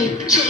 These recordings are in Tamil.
Two, two.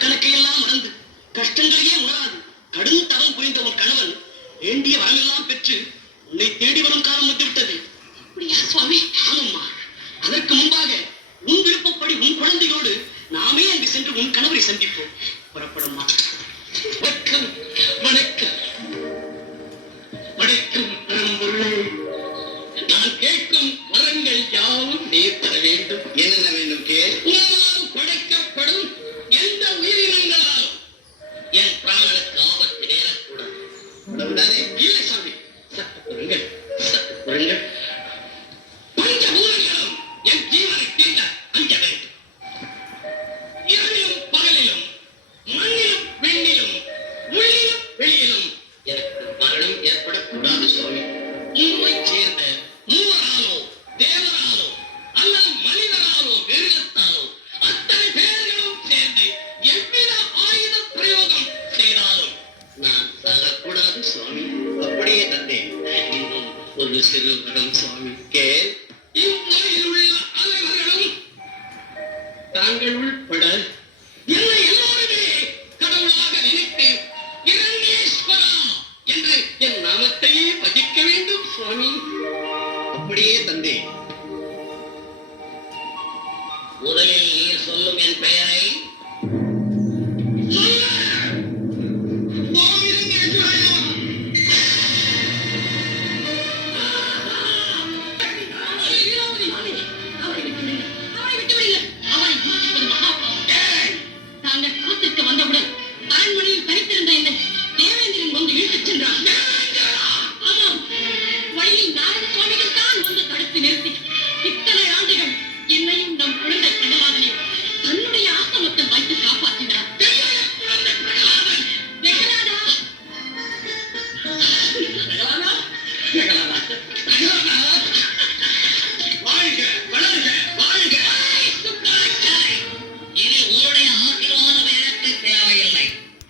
எல்லாம் மறந்து கஷ்டங்களையே உணராது கடும் தவம் புரிந்த உன் கணவன் வேண்டிய வரமெல்லாம் பெற்று உன்னை தேடி வரும் காலம் வந்துவிட்டது. அப்படியா சுவாமி? ஆமம்மா. அதற்கு முன்பாக உன் விருப்பப்படி உன் குழந்தையோடு நாமே அங்கு சென்று உன் கணவரை சந்திப்போம். புறப்படும்மா. வணக்கம் மரணம் ஏற்படக்கூடாது சுவாமி உண்மைச் சேர்ந்த மூவராலோ தேவராலோ அல்லது மனிதராலோ மிருகத்தாலோ அத்தனை பேர்களும் சேர்ந்து எவ்வித ஆயுத பிரயோகம் செய்தாலும் நான் சாகக்கூடாது சுவாமி. அப்படியே தந்தேன். இன்னும் ஒரு சிறு வரம் சுவாமி. கேள். அப்படியே தந்தேன். முதலில் நீர் சொல்லும் என் பெயரை brasileiros que, que